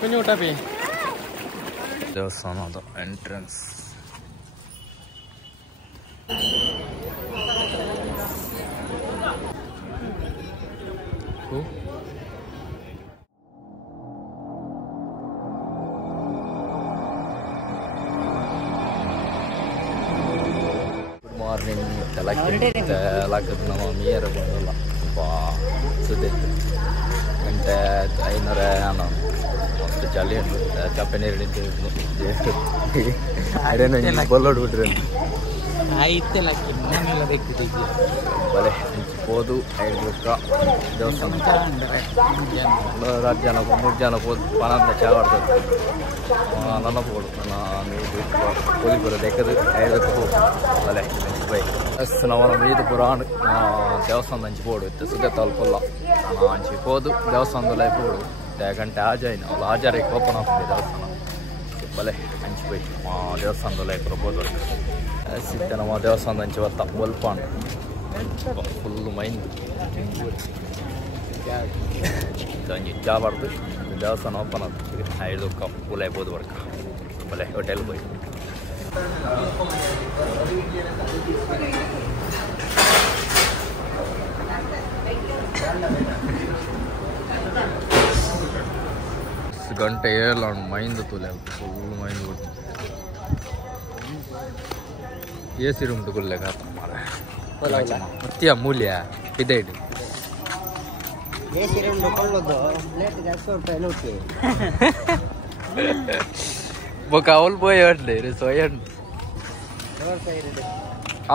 ಕುಂಜು ದೇವಸ್ಥಾನದ entrance. Good morning. ಲಕ್ಕದ ನಮ್ಮ ಮೀಯರ ಬಂದಲ್ಲ ಸ್ವಲ್ಪ ಸುದ್ದಿ ಗಂಟೆ 500 ನಾನು ಮಸ್ತ್ ಚಳಿ ಉಂಟು. ಕಪ್ಪೆ ನೀರು ಅದೇನೋ ಬಲ್ಲೋಡ್ಬಿಟ್ರೆ ಬಲೆ ಹೋದು 5 ದೇವಸ್ಥಾನ 2 ಜನ 3 ಜನ ಹೋದ್ ಪನಂತ ಚಾ ಆಡ್ತದೆ ನನ್ನ ಹೋಡು ನೀರು ಪೊಲಿಪುರ ದೆಕ್ಕದು 5 ಹೋಗು ಬಲೆ ಬೈ ಅಷ್ಟು ನಾವು ಮೀದು ಪುರಾಣ ದೇವಸ್ಥಾನದ ಹಂಚಿ ಪೋಡು ಇತ್ತು ಸುದ್ದಿ ತಲುಪಲ್ಲ ಹಂಚಿ ಹೋದು ದೇವಸ್ಥಾನದ ಲೈಫ್ ಹೋಡು 2 ಗಂಟೆ ಆಜಾಯಿನ ಅವಳು ಆಜಾರಿಗೆ ಓಪನ್ ಆಗ್ತದೆ ದೇವಸ್ಥಾನ ಬಲೆ ಹಂಚಿ ಬೈ ದೇವಸ್ಥಾನದ ಲೈಫ್ ಬರ್ಬೋದು ಸಿದ್ಧ ನಮ್ಮ ದೇವಸ್ಥಾನದ ಹಂಚಿ ಬರ್ತಾ ಒಲ್ಪಾಂಡು ಫುಲ್ಲು ಮೈಂಡ್ ಚಾ ಬರ್ತದೆ ದೇವಸ್ಥಾನ ಓಪನ್ ಆಗ್ತದೆ 5 ಫುಲ್ ಆಗ್ಬೋದು ವರ್ಕ ಬಲೆ ಹೋಟೆಲ್ ಹೋಗಿ ಗಂಟೆ ಏಳ ಮೈಂದು ತುಲೆ ಫುಲ್ ಮೈಂದು ಕೊಟ್ಟು ಎ ಸಿ ರೂಮ್ ತಗೊಳ್ಳೆ ಮತ್ತೀಯ ಮೂಲ್ಯ ಇದೈಡು ಬೊಕ್ಕ ಅವಳು పోయి అండి సోయండి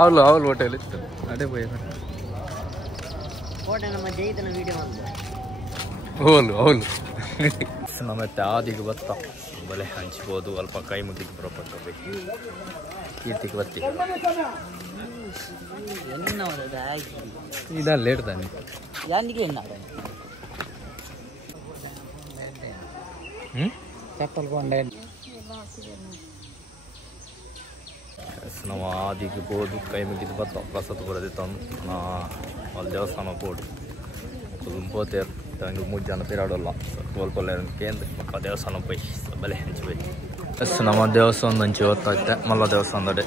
ಅವಳು ಹೋಟೆಲ್ ಇತ್ತು ಅದೇ పోయి ಅವಳು ನಮ್ಮತ್ತೆ ಆದಿಗೆ ಬತ್ತ ಬಲೆ ಹಂಚ್ಬೋದು ಅಲ್ಪ ಕೈ ಮುಗಿದು ಬರೋಬೇಕು ಕೀರ್ತಿಗೆ ಬತ್ತಿ ಇದಲ್ಲ ಹೇಳ್ತಾನೆ ನಾವು ಆದಿಗೆ ಬೋದು ಕೈ ಮುಗಿದು ಬತ್ತ ಪ್ರಸಾದ ಬರೋದಿತ್ತು ಅಲ್ಲಿ ದೇವಸ್ಥಾನ ಬೋಡು ಪೋತೆ ತಂಗೆ 3 ಜನ ತಿರಾಡೋಲ್ಲ ಸ್ವಲ್ಪ ಕೇಂದ್ರ ಪಕ್ಕ ದೇವಸ್ಥಾನ ಪೈ ಬಲೆ ಹಂಚಿ ಬೈ ಅಷ್ಟು ನಮ್ಮ ದೇವಸ್ಥಾನದ ಹಂಚಿ ಹೊತ್ತಾಯ್ತೆ ಮಲ್ಲ ದೇವಸ್ಥಾನದಡೆ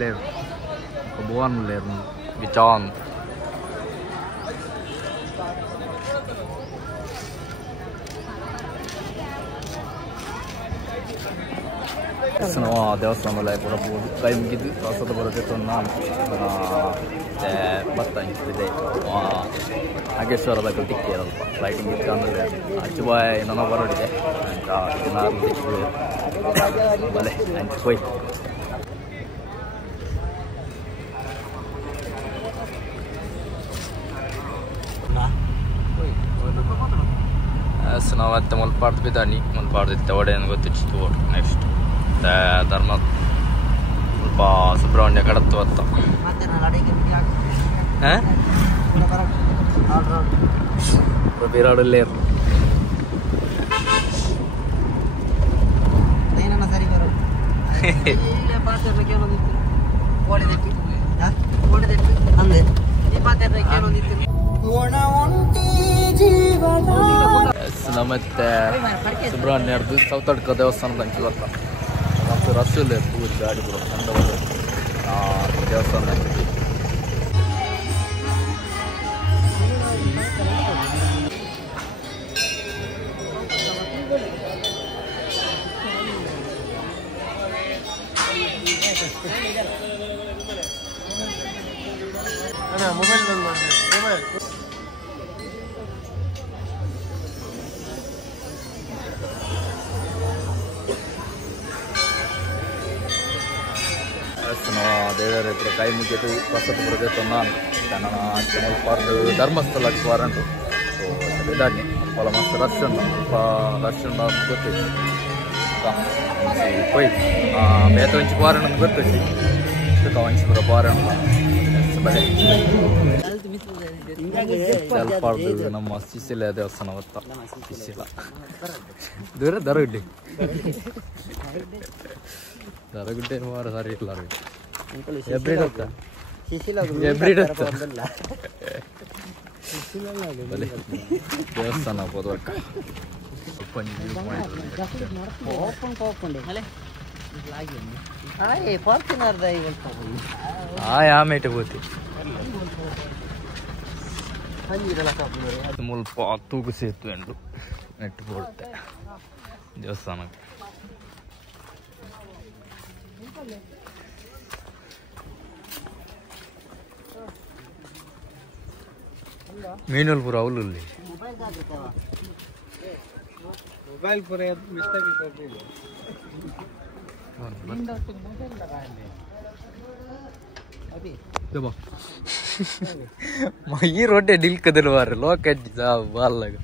leer kebuan leer bicon semua ದೇವಸ್ಥಾನ ಲೈಫ್ ಬರಬಹುದು ಕೈ ಮುಗಿದು ಪ್ರಸಾದ ಬರುತ್ತೆ ಬತ್ತಾಯಿ ಇದೆ ನಾಗೇಶ್ವರದ ಟಿಕ್ಕಿ ಸ್ವಲ್ಪ ಲೈಟಿಂಗ್ ಇಟ್ಕೊಂಡ್ರೆ ಅಚ್ಚುಬಾಯ್ ನನ್ನ ಬರೋಡಿದೆ ಅಂತ ಬಲೆ ಹಂಚಿ ಹೋಯ್ ನಾವತ್ತೆ ಮುಲ್ಪಾಡ್ದು ಬಿದ್ದಾನಿ ಮುಲ್ಪಾಡ್ದಿತ್ತೆ ಒಡೆಯನ್ನು ಗೊತ್ತಿತ್ತು ನೆಕ್ಸ್ಟ್ ಧರ್ಮ ಸ್ವಲ್ಪ ಸುಬ್ರಹ್ಮಣ್ಯ ಕಡತ್ತು ಅತ್ತ ಬಿರಾಡಲ್ಲೇ ಇರು ನಮ್ಮತ್ತೆ ಸುಬ್ರಹ್ಮಣ್ಯರ್ದು ಸೌತಡ್ಕ ದೇವಸ್ಥಾನದ ಹಂಚಿ ಬರ್ತ ಮತ್ತು ರಸ್ಸಲ್ಲಿ ಪೂಜೆ ಗಾಡಿ ಬರೋ ಚಂದ ದೇವಸ್ಥಾನದ ಹಂಚಿ ಮೊಬೈಲ್ ಬಂದ್ ಮಾಡಿ ಮೊಬೈಲ್ ದೇವರ ಹತ್ರ ಕೈ ಮುಗಿದು ವಸತಿ ಬರದೆ ನಾನು ನನ್ನ ಪಾರ್ದು ಧರ್ಮಸ್ಥಳಕ್ಕೆ ಬಾರಂಟು ಸೊ ಇದಾಗಿ ಭಾಳ ಮಸ್ತ್ ರಶ್ ಉಂಟು ರಶ್ ಉಂಟು ಗೊತ್ತೈತಿ పోయి మేత నుంచి పారడం గుర్తొచ్చి వంచి కూడా పారడం ಸ್ವಲ್ಪ ನಮ್ಮ ಶಿಶಿಲ ದೇವಸ್ಥಾನ ಗೊತ್ತ ಶಿಶಿಲ ದೂರ ದರಗುಡ್ಡಿ ದರಗುಡ್ಡೆ ಮಾರ ಸರಿ ಇಲ್ಲ ಎಬ್ರಿಡ್ ಹೊತ್ತ ಎಬ್ರಿಡ್ ಹೊತ್ತ ದೇವಸ್ಥಾನ ಹೋದ್ವಕ್ಕ ಆಮೇಲೆ ಹೋತಿ ಮುಲ್ಪ ತೂಗು ಸೇತು ಎಂದು ನೆಟ್ಟು ಕೊಡುತ್ತೆ ದೇವಸ್ಥಾನಕ್ಕೆ ಮೀನುಲ್ ಪುರ ಅವಲಲ್ಲಿ ಮೊಬೈಲ್ ಪುರ ಈ ರೊಟ್ಟೆ ಡಿಲ್ಕದಲ್ಲಿ ಬಾರ ಲೋಕಜ್ಜಿ ಬಾಲ್ಲಾಗ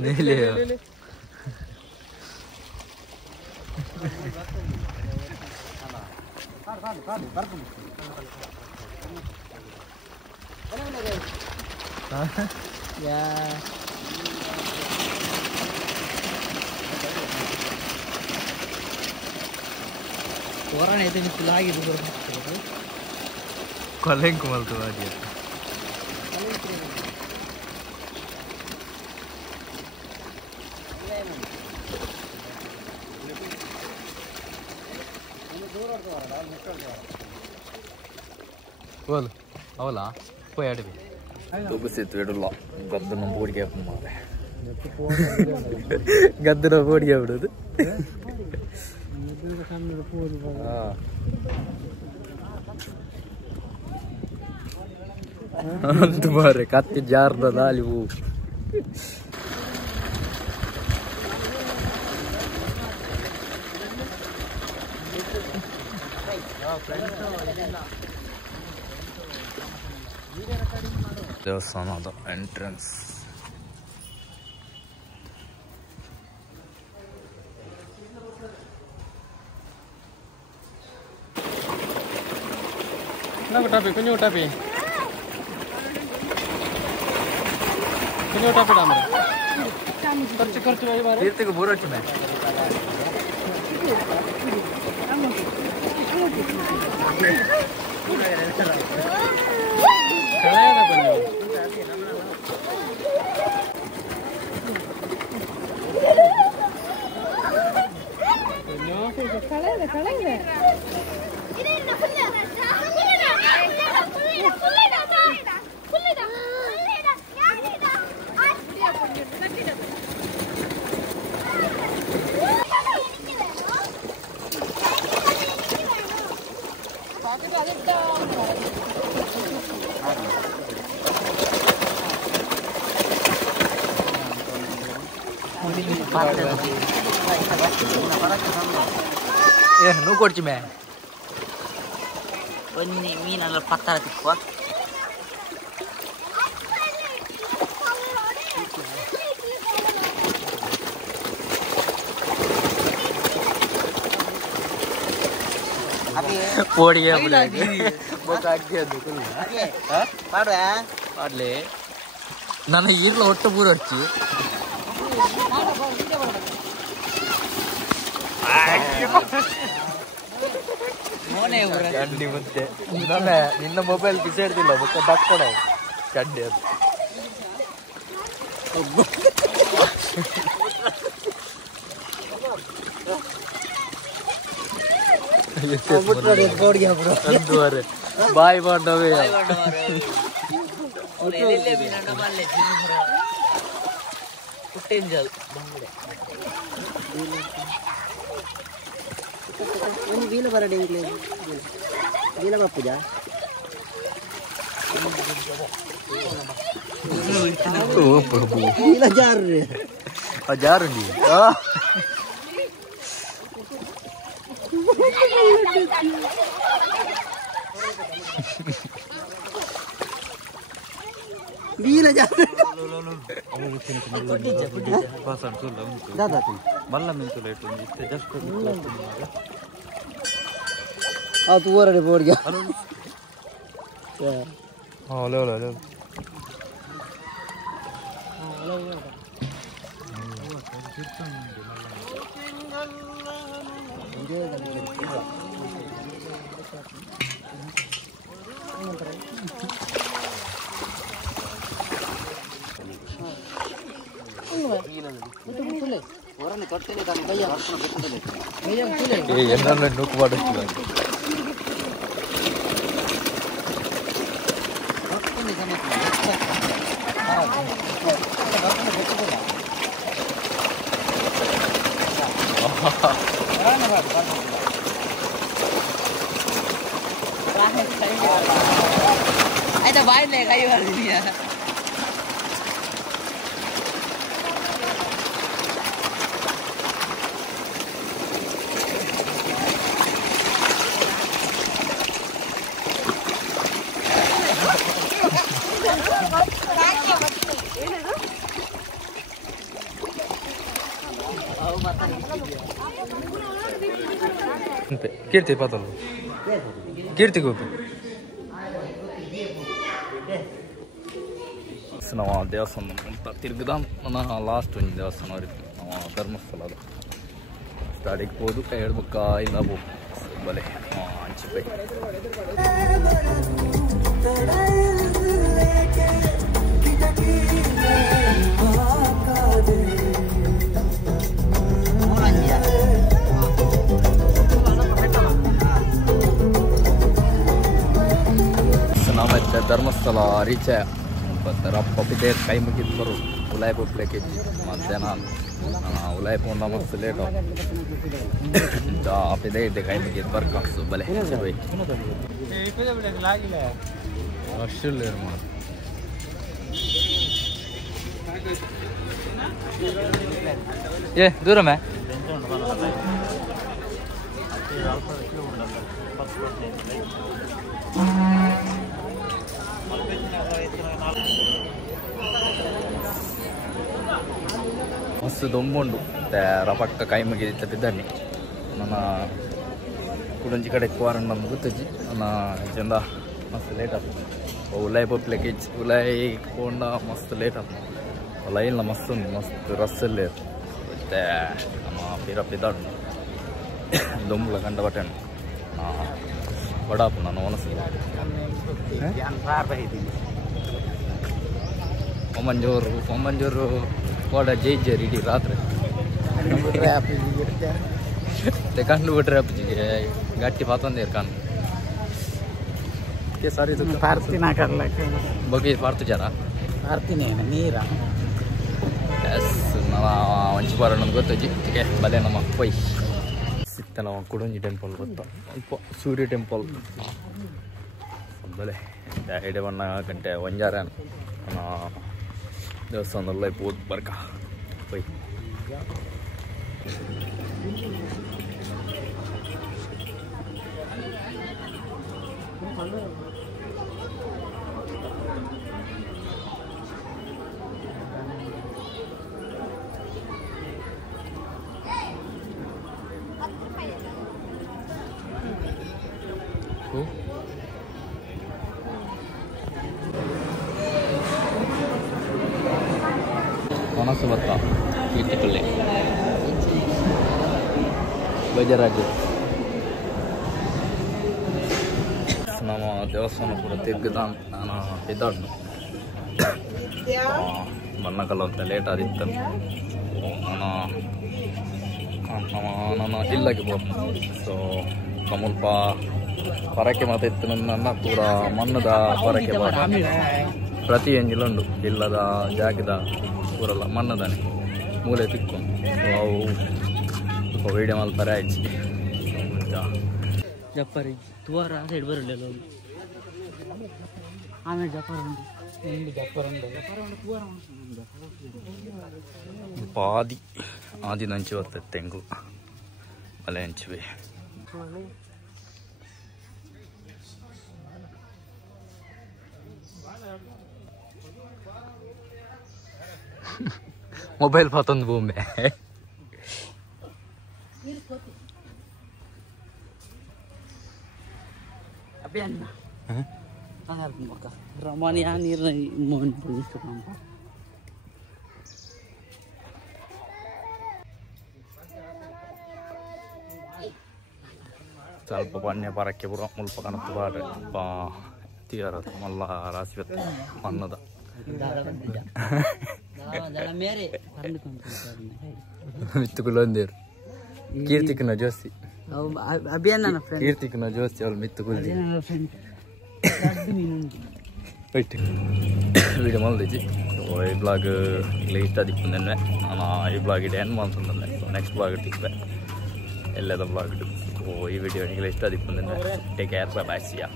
ನೀಲಿ ಕೊಲೆಂಕು ಮಲ್ತು ಮಾಡಿ बोल ಅವಲಾ పోయి అడివి తూగుసేతు ఎడుల గద్దన బోడిಗೆ ಮಾರೆ ಗದ್ದನ ಬෝಡಿಗೆ ಬಿಡೋದು ಅಂತ ಮಾರೆ ಕತ್ತಿ ಜಾರ್ದ ದಾಲಿ ಹೂ ದೇವಸ್ಥಾನದ ಎಂಟ್ರೆನ್ಸ್ ಕುഞ്ഞു ಟಾಪಿ ಕೀರ್ತಿಗೆ ಬೋರ್ ಹಚ್ಚಿ ಮೇ నువ్వు కొడుచు మే కొన్ని మీనల పత్తర తిక్కువ పోడిಗೆ ಪಾಡ್ಲೆ ನನ್ನ ಈರ್ಲ ಒಟ್ಟು ಪೂರ ಹಚ್ಚಿ ಚಡ್ಡಿ ಮುದ್ದೆ ನಿನ್ನ ಮೊಬೈಲ್ ಬಿಸಾಡ್ತಿಲ್ಲ ಮುಖ ದಕ್ಕೊಡ ಚಡ್ಡಿ ಅದು ಬಾಯ್ ಮಾಡವೇ ಪುಟ್ಟೆಂಜಲ್ ಬಂಗಡೆ ಒಂದು ವೀಲ ಬರಡೆ ವೀಲ ಬಾಪುಜಾ ವೀಲ ಜಾರ್ರಿ ಜಾರುಂಡಿ ವೀಲ ಜಾರ್ರಿ ಮಲ್ಲ ಮಿಂಚು ಲೈಟ್ ಇಷ್ಟೇ ಜಸ್ಟ್ ಅದು ಓರಡೆ ಬೋರ್ಗೆ ಒಲೆ ಒಲೆ ಒಲೆ என்னென்ன நோக்கு பாடுங்க ada banyak kayu dia ಕೀರ್ತಿ ಪಾತಲ್ಲ ಕೀರ್ತಿ ಗೋಪು ನಾವು ದೇವಸ್ಥಾನ ಅಂತ ತಿರ್ಗದಾನ್ ನನ್ನ ಲಾಸ್ಟ್ ಒಂದು ದೇವಸ್ಥಾನ ಇತ್ತು ನಾವು ಧರ್ಮಸ್ಥಳ ಸ್ಟಾರ್ಟಿಗೆ ಹೋದು ಹೇಳ್ಬೇಕ ಇಲ್ಲ ಬಲೆ ಹಂಚಿಪೈ ಮತ್ತೆ ಧರ್ಮಸ್ಥಳ ರೀಚ್ ರಪ್ಪದೆ ಕೈ ಮುಗಿದು ಬರು ಉಲಾಯ್ ಬೊಪ್ಲೆಕ್ಕೆ ಮಧ್ಯಾಹ್ನ ಉಲಾಯ್ ಪೋಂದ ಮಸ್ತ್ ಲೇಟ್ ಅಪಿದೆ ಇದ್ದೆ ಕೈ ಮುಗಿದು ಬರ್ಕಾಸು ಬಲೆ ಅಷ್ಟಿಲ್ಲ ಮಾಡು ಏ ದೂರ ಮೇ ಮಸ್ತ್ ದೊಂಬುಂಡು ರಪಕ್ಕ ಕೈ ಮುಗಿದಿತ್ತ ಬಿದ್ದಾನೆ ನನ್ನ ಕುಡಂಜಿ ಕಡೆ ಕ್ವಾರನ್ ನಮ್ಗೆ ಗೊತ್ತಜ್ಜಿ ನನ್ನ ಚಂದ ಮಸ್ತ್ ಲೇಟ್ ಆಯ್ತು ಉಲಾಯ್ ಬೊಪ್ಲೆಗೆ ಉಲಾಯ್ ಕೊಂಡ ಮಸ್ತ್ ಲೇಟ್ ಆಯ್ತು ಲೈನ್ಲ ಮಸ್ತ್ ಉಂಟು ಮಸ್ತ್ ರಸ್ಸಲ್ಲೇ ಮತ್ತೆ ನಮ್ಮ ಪಿದ್ದಾಡು ದೊಂಬುಲ ಕಂಡ ಬಟ್ಟೆ ಬಡಾಪು ನಾನು ಒನಸು ಒಮ್ಮಂಜೋರು ಕೋಡ ಜೈ ಇಡೀ ರಾತ್ರಿ ಕಂಡು ಬಿಟ್ರೆ ಅಪ್ಪಿಗೆ ಗಟ್ಟಿ ಪಾತಂದೇ ಕಾಣು ಸಾರಿ ಪಾರ್ತಿನ ಕರ್ಲಕ್ಕೆ ಬಗ್ಗೆ ಪಾರ್ತು ಜನ ಪಾರ್ತಿನೇ ನೀರ ಎಸ್ ನಮ್ಮ ವಂಚಿಪಾರ ನಮ್ಗೆ ಗೊತ್ತಜ್ಜಿ ಬಲೆ ನಮ್ಮ ಪೈ ಸಿಕ್ತ ನಾವು ಕುಡಂಜಿ ಟೆಂಪಲ್ ಗೊತ್ತ ಸ್ವಲ್ಪ ಸೂರ್ಯ ಟೆಂಪಲ್ ಬಲೆ ಎಡೆ ಬಣ್ಣ ಗಂಟೆ ಒಂಜಾರ ದೇವಸ್ಥಾನದಲ್ಲ ಹೋದ್ ಬರ್ಕ ಪೈ ಮನಸ್ಸು ಬರ್ತಾ ಇಟ್ಟುಕೊಳ್ಳಿ ಬೇಜಾರಾಜು ನಮ್ಮ ದೇವಸ್ಥಾನ ಪೂರ ತಿರ್ಗದ ನಾನು ಇದ್ದಾಡ್ನು ಬಣ್ಣ ಕಲಂತ ಲೇಟ್ ಆದಿತ್ತು ನಾನು ಇಲ್ಲಕ್ಕೆ ಬೋದು ಸೊ ಕಮಲ್ಪ ಪರಕೆ ಮಾತಿತ್ತು ನನ್ನ ಪೂರ ಮಣ್ಣದ ಪರಕೆ ಪ್ರತಿ ಎಂಜಿಲುಂಡು ಇಲ್ಲದ ಜಾಗದ ಪೂರಲ್ಲ ಮಣ್ಣದಾನೆ ಮೂಲೆ ತಿಕ್ಕೊಂಡು ಸೊ ಅವು ಸ್ವಲ್ಪ ವೀಡಿಯೋ ಮಲ್ಪರೆ ಆಯ್ತು ಜಪ್ಪರಿ ತುವಾರ ಸೈಡ್ ಬರಲ್ಲ ಆಮೇಲೆ ಜಪ್ಪರ ಉಂಟು ಆದಿ ನಂಚಿ ಬರ್ತದೆ ತೆಂಗು ಮಲೆ ಹಂಚಿವೆ ಮೊಬೈಲ್ ಮತ್ತೊಂದು ಭೂಮಿ ರಮಾನಿ ಆ ನೀರಿನ ಸ್ವಲ್ಪ ಬಣ್ಣೆ ಬರಕ್ಕೆ ಬರೋ ಮುಲ್ಪ ಕನತ್ತು ಬಾಡ್ರೆ ತೀರ ಮಲ್ಲ ರಾಸಿ ಮನ್ನದ ಮಿತ್ತುಗುಲೊಂದೇರು ಕೀರ್ತಿಕ್ನ ಜೋಸ್ತಿ ಅಭಿಯಾನ ಕೀರ್ತಿಕ್ನ ಜೋಸ್ತಿ ಅವಳು ಮಿತ್ತುಗುಲ್ದಿ ವೈಟ್ ವೀಡಿಯೋ ಮಲ್ದಿಜ್ಜಿ ಈ ಬ್ಲಾಗ್ ಇಲ್ಲಿ ಇಷ್ಟ ದಿಕ್ಕುಂದೆ ನಾನು ಈ ಬ್ಲಾಗ್ ಇಡೇ ಏನು ಮಾಡ್ತಂದೆ ನೆಕ್ಸ್ಟ್ ಬ್ಲಾಗ್ ತಿಕ್ತೆ ಎಲ್ಲದ ಬ್ಲಾಗ್ ಈ ವಿಡಿಯೋ ನಿಮಗೆ ಇಷ್ಟ ದಿಕ್ಕುಂದೆ ಟೇಕ್ ಕೇರ್ ಬೈ ಬಾಯ್ ಸಿಯಾ